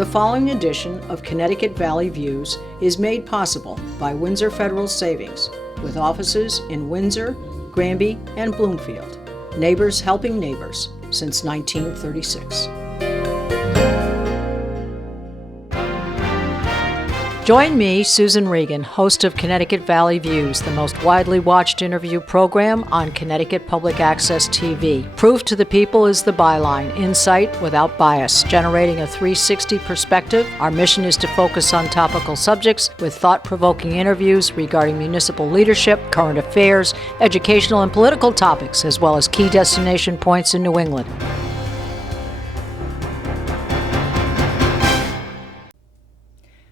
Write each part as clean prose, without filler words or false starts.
The following edition of Connecticut Valley Views is made possible by Windsor Federal Savings, with offices in Windsor, Granby, and Bloomfield. Neighbors helping neighbors since 1936. Join me, Susan Regan, host of Connecticut Valley Views, the most widely watched interview program on Connecticut Public Access TV. Proof to the people is the byline, insight without bias, generating a 360 perspective. Our mission is to focus on topical subjects with thought-provoking interviews regarding municipal leadership, current affairs, educational and political topics, as well as key destination points in New England.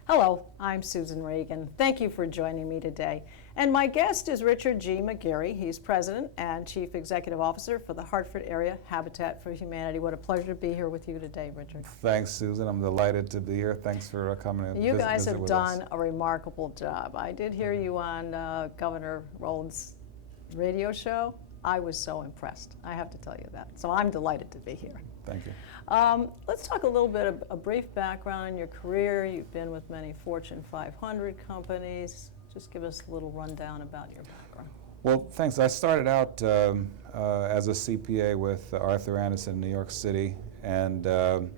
Hello, I'm Susan Regan. Thank you for joining me today. And my guest is Richard G. McGarry. He's President and Chief Executive Officer for the Hartford Area Habitat for Humanity. What a pleasure to be here with you today, Richard. Thanks, Susan. I'm delighted to be here. Thanks for coming in. You guys have done a remarkable job. I did hear you on Governor Rowland's radio show. I was so impressed. I have to tell you that. So I'm delighted to be here. Thank you. Let's talk a little bit of a brief background on your career. You've been with many Fortune 500 companies. Just give us a little rundown about your background. Well, thanks. I started out as a CPA with Arthur Andersen in New York City and found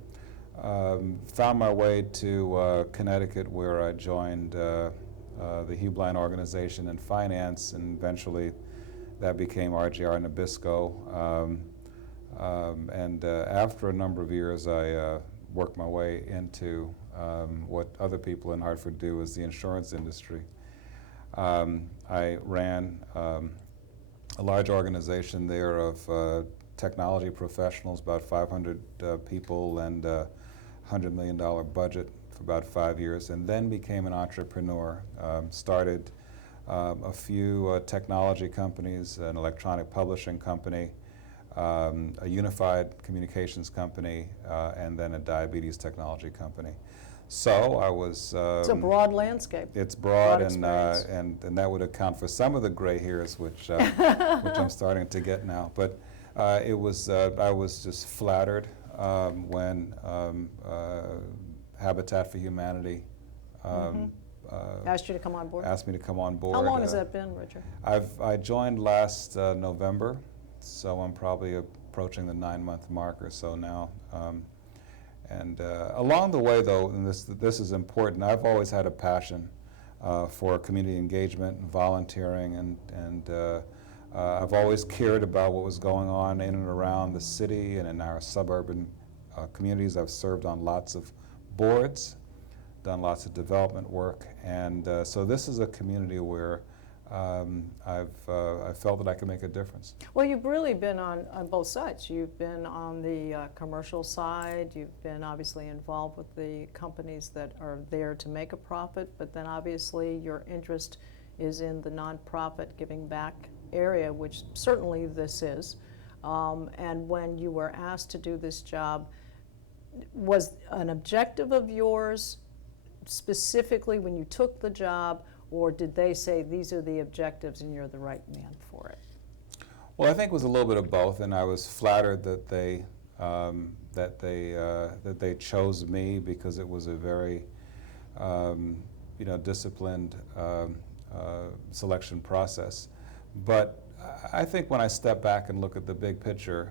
my way to Connecticut, where I joined the Hugh Blind organization in finance, and eventually that became RGR Nabisco. After a number of years, I worked my way into what other people in Hartford do is the insurance industry. I ran a large organization there of technology professionals, about 500 people, and a $100 million budget for about 5 years, and then became an entrepreneur. Started a few technology companies, an electronic publishing company, a unified communications company, and then a diabetes technology company. So I was... it's a broad landscape. It's broad, and that would account for some of the gray hairs, which I'm starting to get now. But I was just flattered when Habitat for Humanity asked you to come on board? Asked me to come on board. How long has that been, Richard? I joined last November. So I'm probably approaching the 9-month mark or so now. Along the way, though, and this is important, I've always had a passion for community engagement and volunteering, and I've always cared about what was going on in and around the city and in our suburban communities. I've served on lots of boards, done lots of development work, and so this is a community where I felt that I could make a difference. Well, you've really been on both sides. You've been on the commercial side. You've been obviously involved with the companies that are there to make a profit, but then obviously your interest is in the nonprofit giving back area, which certainly this is. And when you were asked to do this job, was an objective of yours specifically when you took the job, or did they say these are the objectives and you're the right man for it? Well, I think it was a little bit of both, and I was flattered that they chose me, because it was a very disciplined selection process. But I think when I step back and look at the big picture,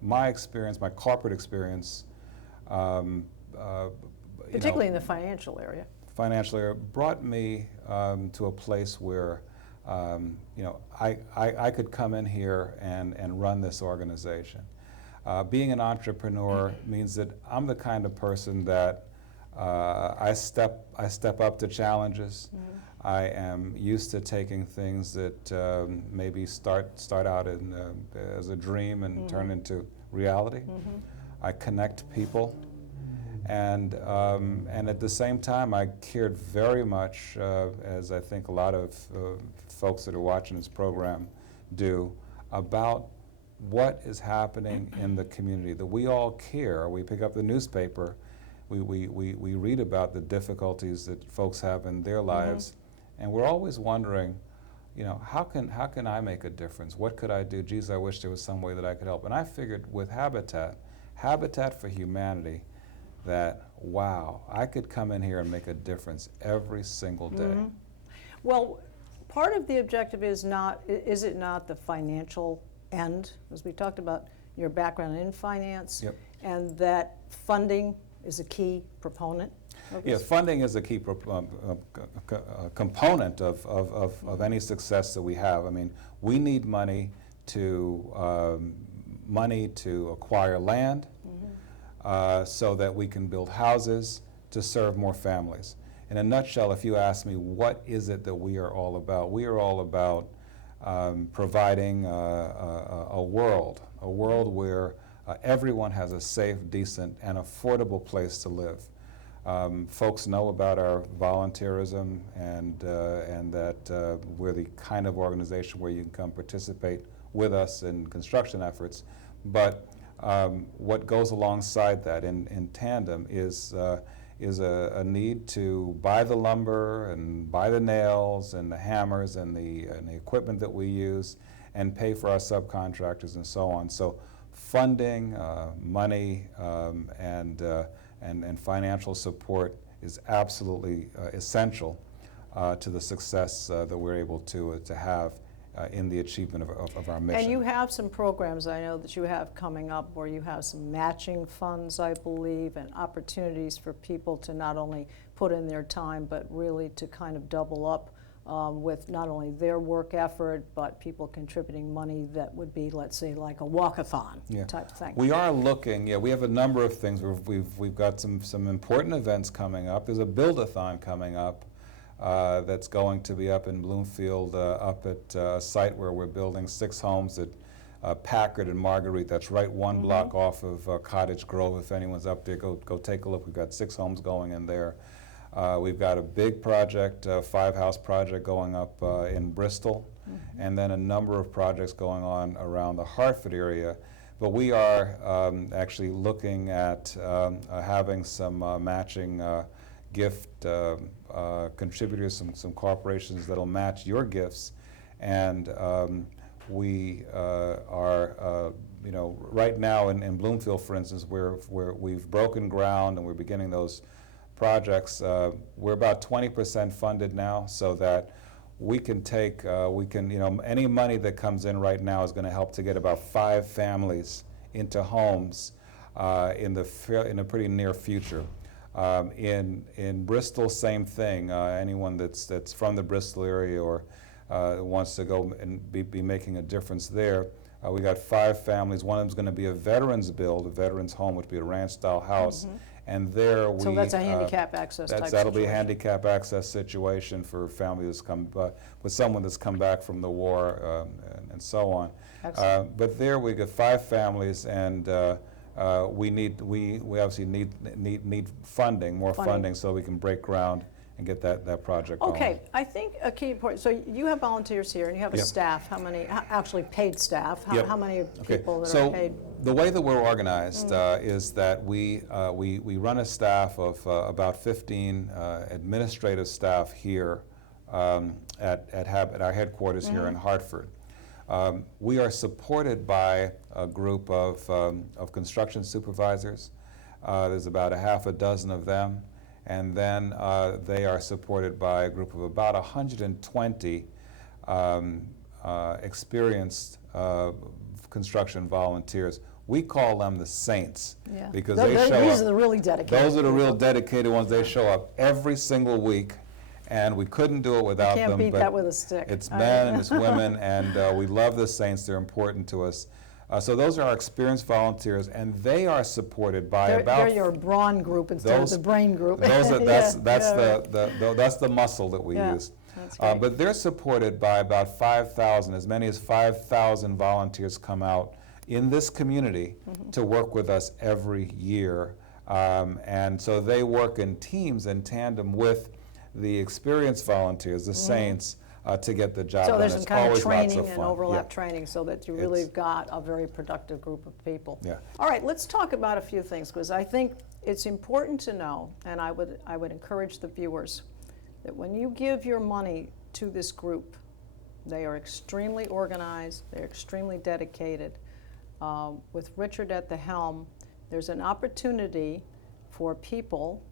my experience, my corporate experience, particularly in the financial area. Financial area brought me to a place where I could come in here and run this organization. Being an entrepreneur means that I'm the kind of person that I step up to challenges. Mm-hmm. I am used to taking things that maybe start out as a dream and mm-hmm. turn into reality. Mm-hmm. I connect people. And at the same time, I cared very much, as I think a lot of folks that are watching this program do, about what is happening in the community. That we all care. We pick up the newspaper, we read about the difficulties that folks have in their lives, mm-hmm. and we're always wondering, how can I make a difference? What could I do? Geez, I wish there was some way that I could help. And I figured with Habitat for Humanity, that wow, I could come in here and make a difference every single day. Mhm. Well, part of the objective is it not the financial end? As we talked about your background in finance, Yep. and that funding is a key proponent of Yeah, this? funding is a key component of any success that we have. I mean, we need money to acquire land, so that we can build houses to serve more families. In a nutshell, if you ask me, what is it that we are all about? We are all about providing a world where everyone has a safe, decent, and affordable place to live. Folks know about our volunteerism and that we're the kind of organization where you can come participate with us in construction efforts. But what goes alongside that in tandem is a need to buy the lumber and buy the nails and the hammers and the equipment that we use and pay for our subcontractors and so on. So funding, money, and financial support is absolutely essential to the success that we're able to have in the achievement of our mission. And you have some programs, I know, that you have coming up where you have some matching funds, I believe, and opportunities for people to not only put in their time, but really to kind of double up with not only their work effort, but people contributing money that would be, let's say, like a walkathon type thing. We are looking, we have a number of things. We've got some important events coming up. There's a build-a-thon coming up that's going to be up in Bloomfield, up at a site where we're building 6 homes at Packard and Marguerite. That's right one block off of Cottage Grove. If anyone's up there, go take a look. We've got 6 homes going in there. We've got a big project, 5-house project going up in Bristol, and then a number of projects going on around the Hartford area. But we are actually looking at having some matching gift contributors, some corporations that'll match your gifts, and we are, right now in Bloomfield, for instance, we've broken ground and we're beginning those projects. We're about 20% funded now, so that we can take, any money that comes in right now is going to help to get about 5 families into homes in a pretty near future. In Bristol, same thing. Anyone that's from the Bristol area or wants to go and be making a difference there. We got 5 families. One of them is going to be a veterans home, which would be a ranch-style house. And there we. So that's a handicap access type situation. That'll be a handicap access situation for a family that's come with someone that's come back from the war and so on. But there we got 5 families, and we obviously need funding, more funding, so we can break ground and get that project going. Okay, I think a key point, so you have volunteers here and you have a staff. How many, actually paid staff? How many people that are paid? The way that we're organized is that we run a staff of about 15 administrative staff here at our headquarters here in Hartford. We are supported by a group of construction supervisors. There's about a half a dozen of them. And then they are supported by a group of about 120 experienced construction volunteers. We call them the Saints because they show up. These are the really dedicated. Those are the real dedicated ones. They show up every single week, and we couldn't do it without them. Can't beat that with a stick. It's men and it's women, and we love the Saints. They're important to us. So those are our experienced volunteers, and they are supported by they're your brawn group instead of the brain group. That's the muscle that we use. But they're supported by about 5,000, as many as 5,000 volunteers come out in this community to work with us every year. And so they work in teams in tandem with the experienced volunteers, the Saints, to get the job done. So there's some kind of training and fun. overlap training so that you really got a very productive group of people. Yeah. All right, let's talk about a few things, because I think it's important to know, and I would encourage the viewers, that when you give your money to this group, they are extremely organized, they're extremely dedicated. With Richard at the helm, there's an opportunity for people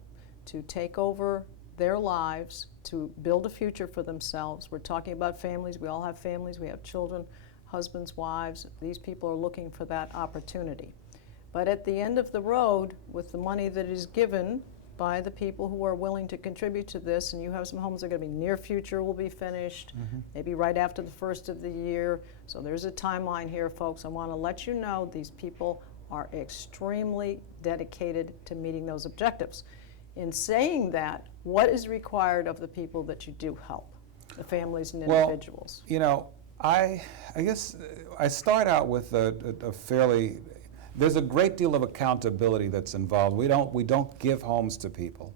to take over their lives, to build a future for themselves. We're talking about families. We all have families. We have children, husbands, wives. These people are looking for that opportunity. But at the end of the road, with the money that is given by the people who are willing to contribute to this, and you have some homes that are going to be near future will be finished, maybe right after the first of the year. So there's a timeline here, folks. I want to let you know these people are extremely dedicated to meeting those objectives. In saying that, what is required of the people that you do help, the families and individuals? Well, you know, I guess I start out with a fairly, there's a great deal of accountability that's involved. We don't give homes to people.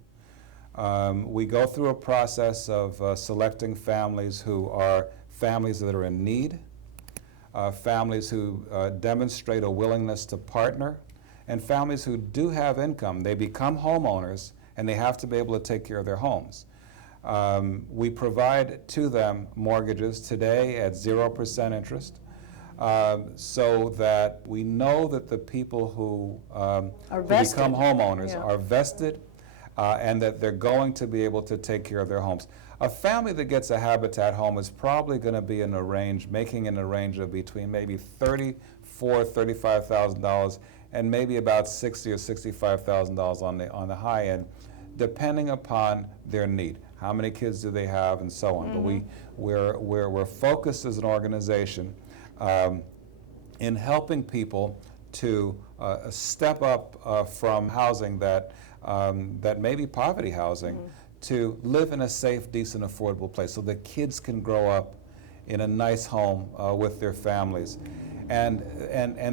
We go through a process of selecting families who are families that are in need, families who demonstrate a willingness to partner, and families who do have income. They become homeowners, and they have to be able to take care of their homes. We provide to them mortgages today at 0% interest, so that we know that the people who become homeowners are vested, and that they're going to be able to take care of their homes. A family that gets a Habitat home is probably going to be in a range, making in a range of between maybe $34,000, $35,000, and maybe about $60,000 or $65,000 on the high end, depending upon their need. How many kids do they have, and so on. But we're focused as an organization in helping people to step up from housing that may be poverty housing to live in a safe, decent, affordable place so that kids can grow up in a nice home with their families. And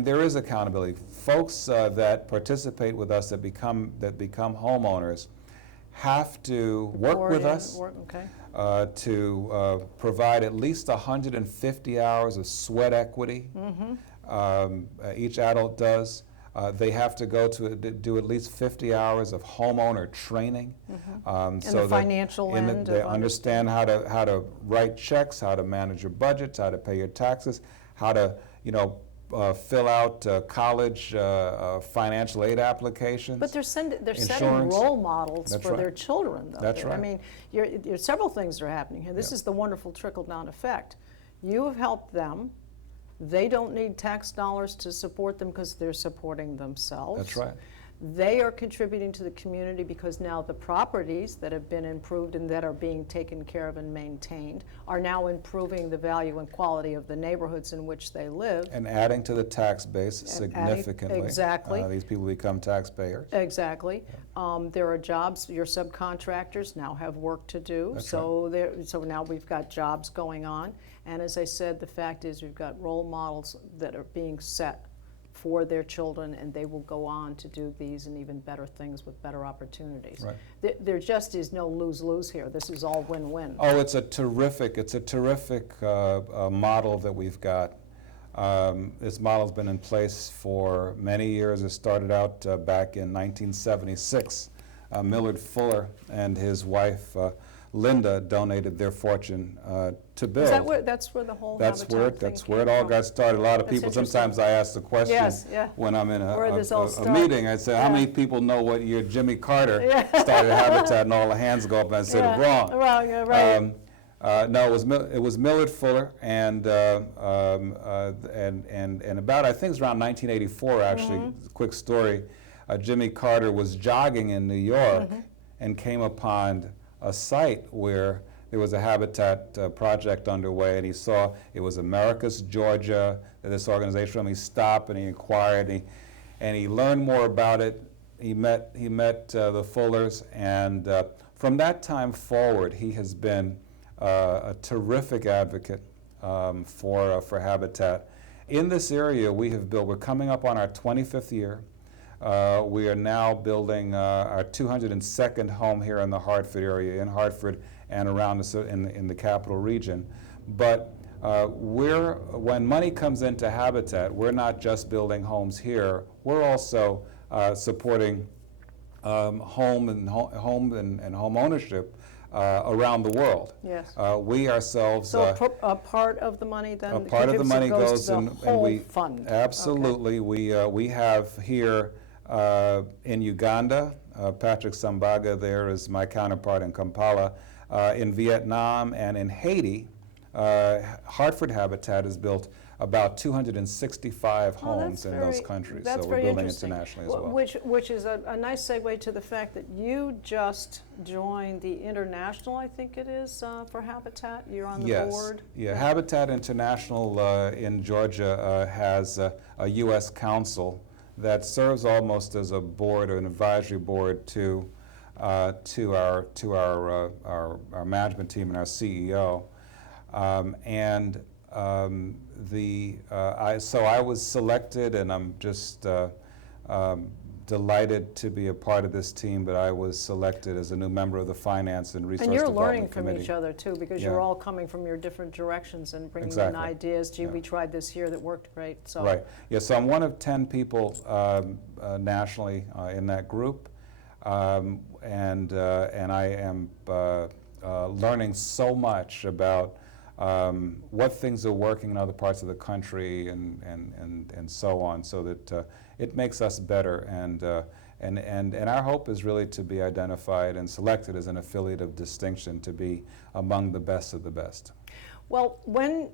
there is accountability. Folks that participate with us that become homeowners have to work with us to provide at least 150 hours of sweat equity. Each adult does. They have to go to do at least 50 hours of homeowner training, so the financial end. They understand how to write checks, how to manage your budgets, how to pay your taxes, how to fill out college financial aid applications. But they're setting role models for their children, though. That's right. I mean, several things are happening here. This is the wonderful trickle-down effect. You have helped them. They don't need tax dollars to support them because they're supporting themselves. That's right. They are contributing to the community because now the properties that have been improved and that are being taken care of and maintained are now improving the value and quality of the neighborhoods in which they live. And adding to the tax base significantly. Exactly. These people become taxpayers. Exactly. There are jobs. Your subcontractors now have work to do. That's so now we've got jobs going on. And as I said, the fact is we've got role models that are being set for their children, and they will go on to do these and even better things with better opportunities. Right. There just is no lose-lose here. This is all win-win. Oh, it's a terrific model that we've got. This model's been in place for many years. It started out back in 1976. Millard Fuller and his wife Linda donated their fortune to build. Is that that's where the whole Habitat thing That's where it all got started. A lot of people, sometimes I ask the question when I'm in a meeting, I say, how many people know what year Jimmy Carter started Habitat? And all the hands go up, and I said, wrong. Wrong, right. No, it was Millard Fuller, and about, I think it's around 1984, actually, quick story, Jimmy Carter was jogging in New York and came upon a site where there was a Habitat project underway, and he saw it was Americus, Georgia, that this organization. He stopped and he inquired, and he learned more about it. He met the Fullers, and from that time forward, he has been a terrific advocate for Habitat. In this area, we're coming up on our 25th year. We are now building our 202nd home here in the Hartford area, in Hartford and around in the capital region. But when money comes into Habitat, we're not just building homes here. We're also supporting home and home ownership around the world. Yes. We ourselves. So a part of the money then. A part of the money goes to the and whole we fund. Absolutely. Okay. We have here in Uganda. Patrick Sambaga there is my counterpart in Kampala. In Vietnam and in Haiti, Hartford Habitat has built about 265 homes in those countries. That's so we're very building interesting. internationally as well. Which is a nice segue to the fact that you just joined the International, I think it is, for Habitat. You're on the board. Yeah, Habitat International in Georgia has a U.S. council that serves almost as a board or an advisory board to our management team and our CEO. So I was selected, and I'm just delighted to be a part of this team, but I was selected as a new member of the Finance and Resource And you're Development learning from Committee. each other too, because Yeah. you're all coming from your different directions and bringing in Exactly. ideas. Gee, Yeah. we tried this here that worked great. So Right. Yeah, so I'm one of 10 people nationally in that group, and I am learning so much about what things are working in other parts of the country and so on, so that it makes us better. And our hope is really to be identified and selected as an affiliate of distinction, to be among the best of the best. well, when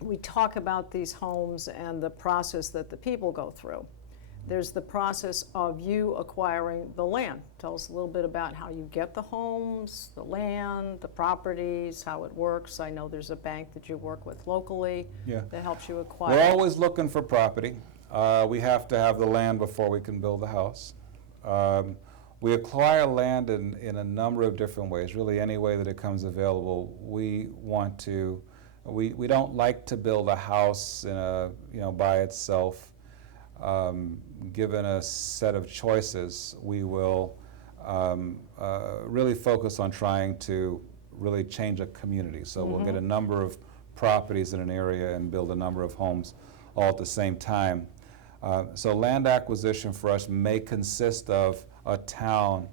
we talk about these homes and the process that the people go through, there's the process of you acquiring the land. Tell us a little bit about how you get the homes, the land, the properties, how it works. I know there's a bank that you work with locally Yeah. that helps you acquire. We're always looking for property. We have to have the land before we can build a house. We acquire land in a number of different ways, really any way that it comes available. We don't like to build a house by itself. Given a set of choices, we will really focus on trying to really change a community. So we'll get a number of properties in an area and build a number of homes all at the same time. So land acquisition for us may consist of a town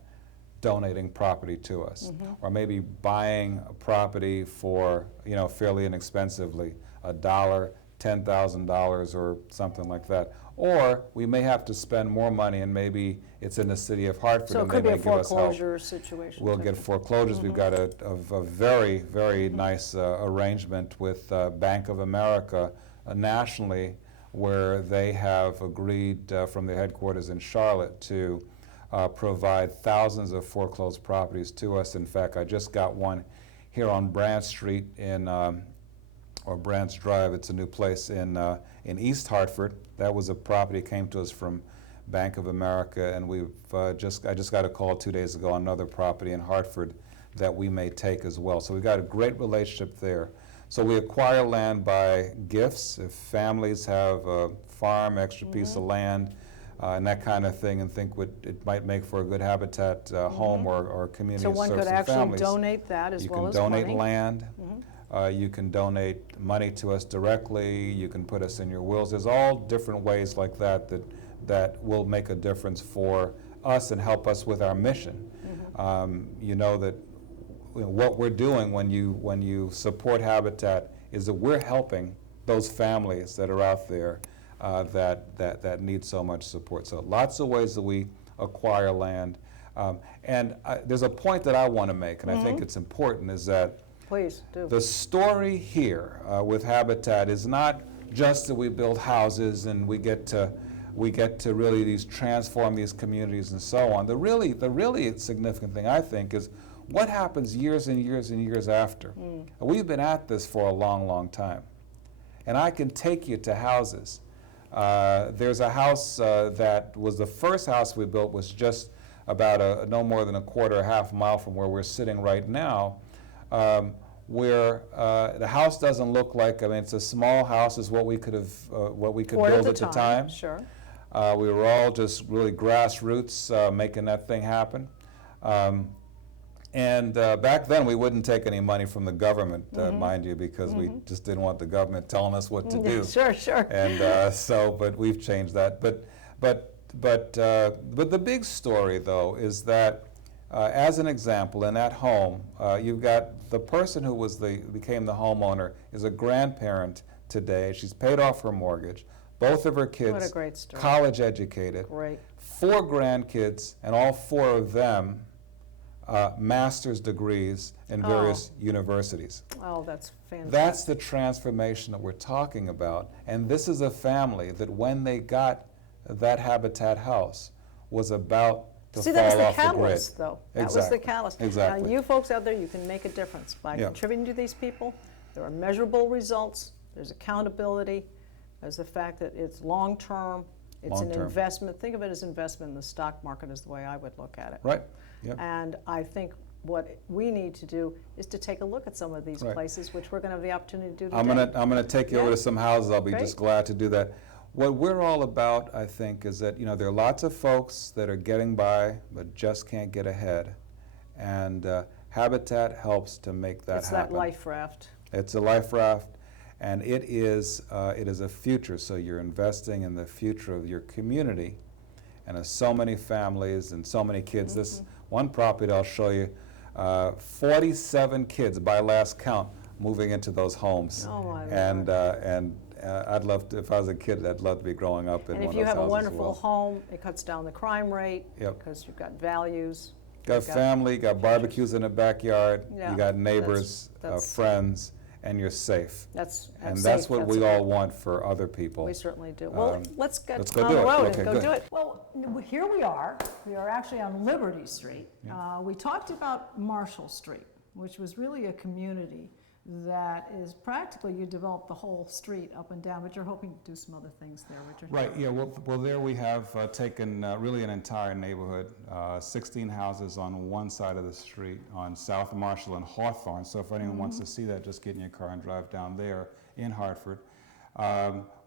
donating property to us, or maybe buying a property for fairly inexpensively, $1, $10,000 or something like that. Or we may have to spend more money, and maybe it's in the city of Hartford, So it and could they be a may give us help. foreclosure situation. We'll too. get foreclosures. We've got a very, very nice arrangement with Bank of America nationally, where they have agreed from their headquarters in Charlotte to provide thousands of foreclosed properties to us. In fact, I just got one here on Branch Street or Branch Drive. It's a new place in East Hartford. That was a property that came to us from Bank of America, and I just got a call 2 days ago on another property in Hartford that we may take as well. So we've got a great relationship there. So we acquire land by gifts. If families have a farm, extra piece of land, and that kind of thing, and think it might make for a good habitat home or community So to one serve could some actually families. donate that as well as You money. can donate land. You can donate money to us directly. You can put us in your wills. There's all different ways like that will make a difference for us and help us with our mission. You know that what we're doing when you support Habitat is that we're helping those families that are out there that need so much support. So lots of ways that we acquire land. There's a point that I want to make, and I think it's important, is that Please do. the story here with Habitat is not just that we build houses and we get to really transform these communities and so on. The really significant thing, I think, is what happens years and years and years after. We've been at this for a long, long time. And I can take you to houses. There's a house that was the first house we built, was just about no more than a quarter, half mile from where we're sitting right now, where the house doesn't look like, it's a small house, is what we could build at the time. Sure. We were all just really grassroots making that thing happen. Back then we wouldn't take any money from the government, mind you, because we just didn't want the government telling us what to do. Sure. And but we've changed that. But the big story, though, is that as an example, in that home, you've got the person who became the homeowner is a grandparent today. She's paid off her mortgage. both of her What a kids great story. college educated, Great. 4 grandkids, and all 4 of them master's degrees in various universities. Oh, that's fantastic. That's the transformation that we're talking about. And this is a family that when they got that Habitat house was about to See, fall that was the off the grid. catalyst, though. That was the Exactly. catalyst. Exactly. Now, you folks out there, you can make a difference by Yeah. contributing to these people. There are measurable results. There's accountability. There's the fact that it's long-term. It's an Long-term. investment. Think of it as investment in the stock market is the way I would look at it. Right? Yep. And I think what we need to do is to take a look at some of these Right. places, which we're going to have the opportunity to do today. I'm gonna take you over Yeah. to some houses. I'll be Great. just glad to do that. What we're all about, I think, is that there are lots of folks that are getting by but just can't get ahead, and Habitat helps to make that It's happen. that life raft. It's a life raft, and it is a future. So you're investing in the future of your community, and there's so many families and so many kids. This one property I'll show you, 47 kids by last count moving into those homes. Oh, my Lord. And I'd love to, if I was a kid, I'd love to be growing up in And one if of those houses you have a as wonderful well. home, it cuts down the crime rate Yep. because you've got values. Got You've family, got barbecues in the backyard, Yeah, you got neighbors, that's- friends, and you're safe. That's And safe, that's what we a all good- want for other people. We certainly do. Well, Um, let's get let's go on do the it. road Okay, and go good. do it. Well, here we are. We are actually on Liberty Street. We talked about Marshall Street, which was really a community that is practically, you developed the whole street up and down, but you're hoping to do some other things there, Richard. Right, yeah, well there we have taken really an entire neighborhood, 16 houses on one side of the street on South Marshall and Hawthorne. So if anyone wants to see that, just get in your car and drive down there in Hartford.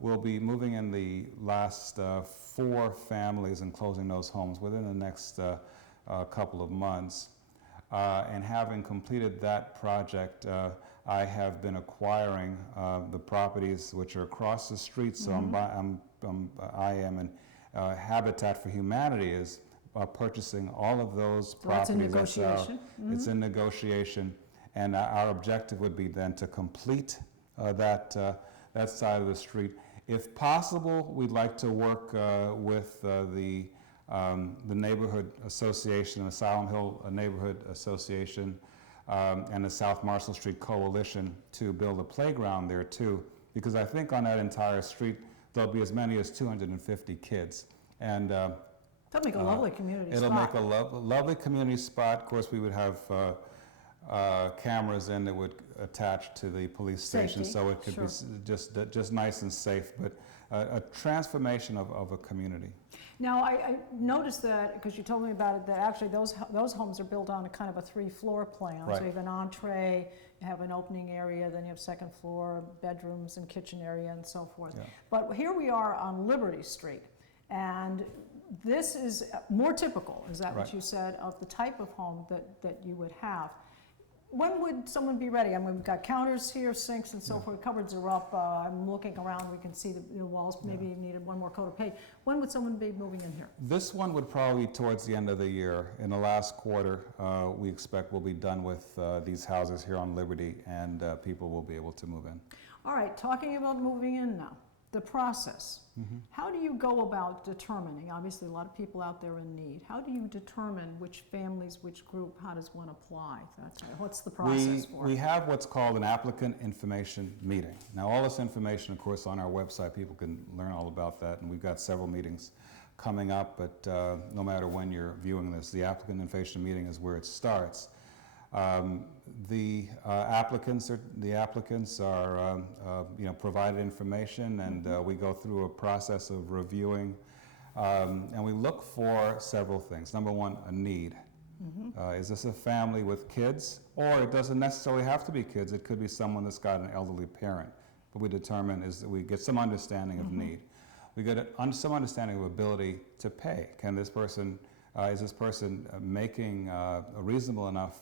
We'll be moving in the last 4 families and closing those homes within the next couple of months. And having completed that project, I have been acquiring the properties which are across the street. So I am, and Habitat for Humanity is purchasing all of those So that's in properties. negotiation. It's in negotiation, and our objective would be then to complete that side of the street. If possible, we'd like to work with the Neighborhood Association, Asylum Hill Neighborhood Association, and the South Marshall Street Coalition to build a playground there too, because I think on that entire street there'll be as many as 250 kids, and That'd make a lovely community it'll spot. make a lovely community spot. Of course, we would have cameras in that would attach to the police station, Safety, so it could sure. be just nice and safe, but a transformation of a community. Now, I noticed that, because you told me about it, that actually those homes are built on a kind of a 3-floor plan. Right. So you have an entree, you have an opening area, then you have second floor, bedrooms and kitchen area and so forth. Yeah. But here we are on Liberty Street, and this is more typical, is that what Right. you said, of the type of home that you would have. When would someone be ready? I mean, we've got counters here, sinks and so forth, cupboards are up, I'm looking around, we can see the walls, maybe you needed one more coat of paint. When would someone be moving in here? This one would probably be towards the end of the year. In the last quarter, we expect we'll be done with these houses here on Liberty, and people will be able to move in. All right, talking about moving in now, the process. How do you go about determining, obviously a lot of people out there in need, how do you determine which families, which group, how does one apply? What's the process for We it? have what's called an applicant information meeting. Now, all this information, of course, on our website, people can learn all about that, and we've got several meetings coming up, but no matter when you're viewing this, the applicant information meeting is where it starts. The applicants are provided information, and we go through a process of reviewing, and we look for several things. Number one, a need. Is this a family with kids? Or it doesn't necessarily have to be kids. It could be someone that's got an elderly parent. But we determine is that we get some understanding of need. We get some understanding of ability to pay. Can this person is this person making a reasonable enough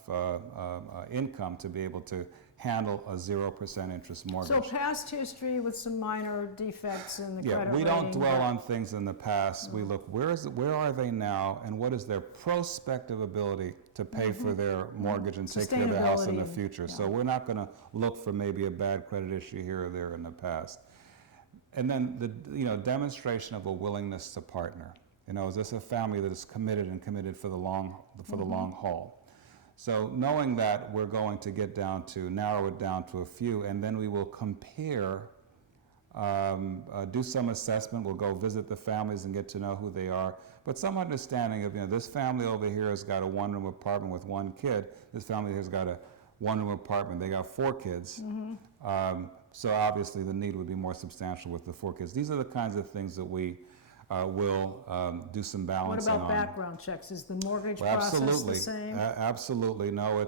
income to be able to handle a 0% interest mortgage? So past history with some minor defects in the credit Yeah, rating. we don't dwell but- on things in the past. We look, where are they now, and what is their prospective ability to pay for their mortgage and take care of their house in the Sustainability and- future? So yeah. we're not going to look for maybe a bad credit issue here or there in the past. and then the demonstration of a willingness to partner. Is this a family that is committed for the long haul? So knowing that, we're going to narrow it down to a few, and then we will compare, do some assessment. We'll go visit the families and get to know who they are. But some understanding of, this family over here has got a one-room apartment with one kid. This family has got a one-room apartment. They got 4 kids. So obviously the need would be more substantial with the 4 kids. These are the kinds of things that we will do some balancing on. What about background checks? Is the mortgage Well, process absolutely. the same? Absolutely. No,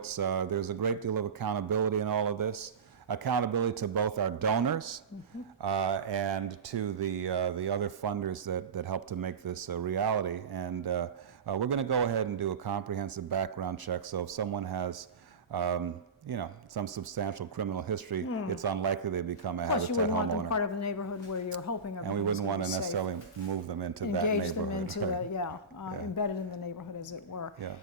there's a great deal of accountability in all of this. Accountability to both our donors and to the other funders that help to make this a reality. And we're going to go ahead and do a comprehensive background check. So if someone has some substantial criminal history, it's unlikely they become a Plus, you Habitat wouldn't want them homeowner. part of a neighborhood where you're hoping And we wouldn't want to necessarily move them into that neighborhood. engage them into right? embedded in the neighborhood, as it were. Yeah.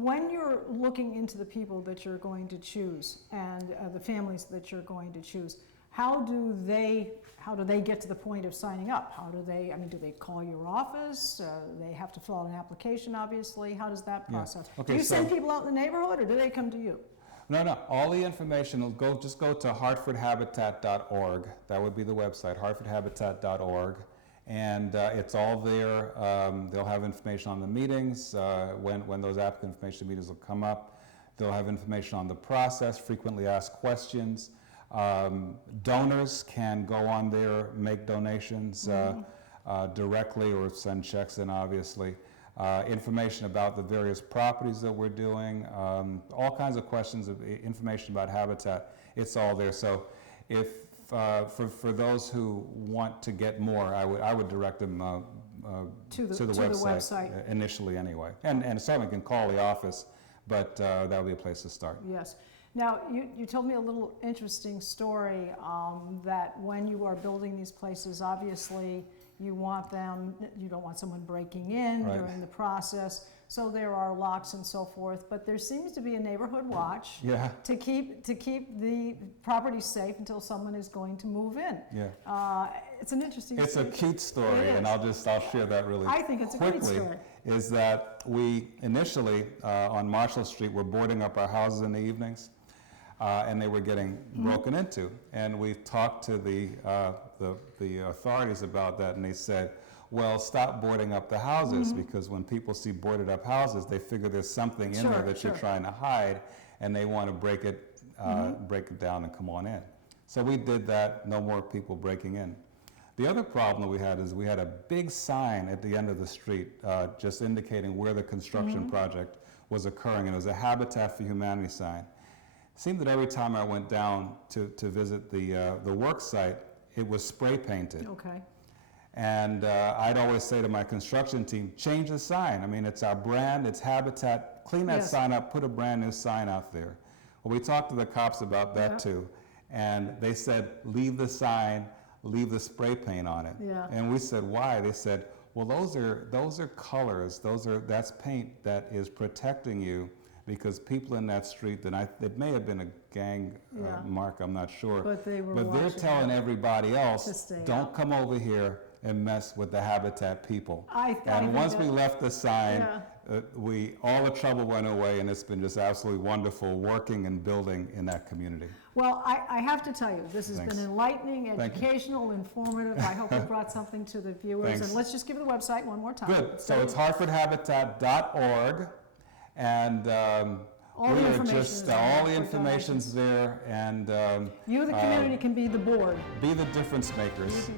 When you're looking into the people that you're going to choose and the families that you're going to choose, how do they get to the point of signing up? Do they call your office? They have to fill out an application, obviously. How does that process? Okay, do you so- send people out in the neighborhood, or do they come to you? No. All the information will just go to hartfordhabitat.org. That would be the website, hartfordhabitat.org. And it's all there. They'll have information on the meetings, when those applicant information meetings will come up. They'll have information on the process, frequently asked questions. Donors can go on there, make donations directly or send checks in, obviously. Information about the various properties that we're doing, all kinds of questions, information about Habitat, it's all there. So if for those who want to get more, I would direct them to the website initially anyway. And certainly can call the office, but that would be a place to start. Yes. Now, you told me a little interesting story that when you are building these places, obviously you don't want someone breaking in Right. during the process, so there are locks and so forth, but there seems to be a neighborhood watch Yeah. to keep the property safe until someone is going to move in. Yeah. It's an interesting It's a story. cute story, It and is. I'll share that really I think it's a great quickly. story. Is that we initially on Marshall Street were boarding up our houses in the evenings, and they were getting broken into. And we talked to the authorities about that, and they said, well, stop boarding up the houses, because when people see boarded up houses, they figure there's something in there that you're trying to hide, and they want to break it down and come on in. So we did that, no more people breaking in. The other problem that we had is we had a big sign at the end of the street just indicating where the construction project was occurring, and it was a Habitat for Humanity sign. It seemed that every time I went down to visit the work site, it was spray painted. Okay. And I'd always say to my construction team, change the sign. I mean, it's our brand, it's Habitat. Clean that Yes. sign up, put a brand new sign out there. Well, we talked to the cops about that too. And they said, leave the sign, leave the spray paint on it. Yeah. And we said, why? They said, well, those are colors. That's paint that is protecting you, because people in that street, it may have been a gang mark, I'm not sure. But they were they're watching telling it. everybody To else, stay don't out. come over here and mess with the Habitat people. I think And once that- we left the sign, Yeah. all the trouble went away, and it's been just absolutely wonderful working and building in that community. Well, I have to tell you, this has Thanks. been enlightening, Thank you. educational, informative. I hope it brought something to the viewers. Thanks. And let's just give the website one more time. Good, so it's hartfordhabitat.org, and All the we are information just, is on all the there for information's there, and You, the community, can be the board. be the difference makers,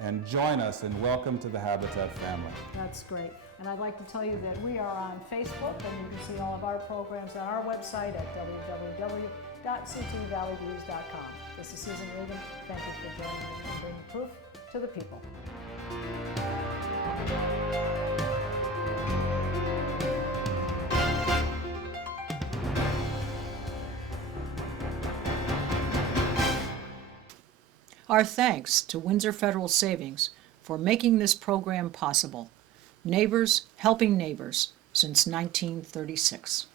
and join us, and welcome to the Habitat family. That's great. And I'd like to tell you that we are on Facebook, and you can see all of our programs on our website at www.ctvalleyviews.com. This is Susan Regan. Thank you for joining me and bringing proof to the people. Our thanks to Windsor Federal Savings for making this program possible. Neighbors helping neighbors since 1936.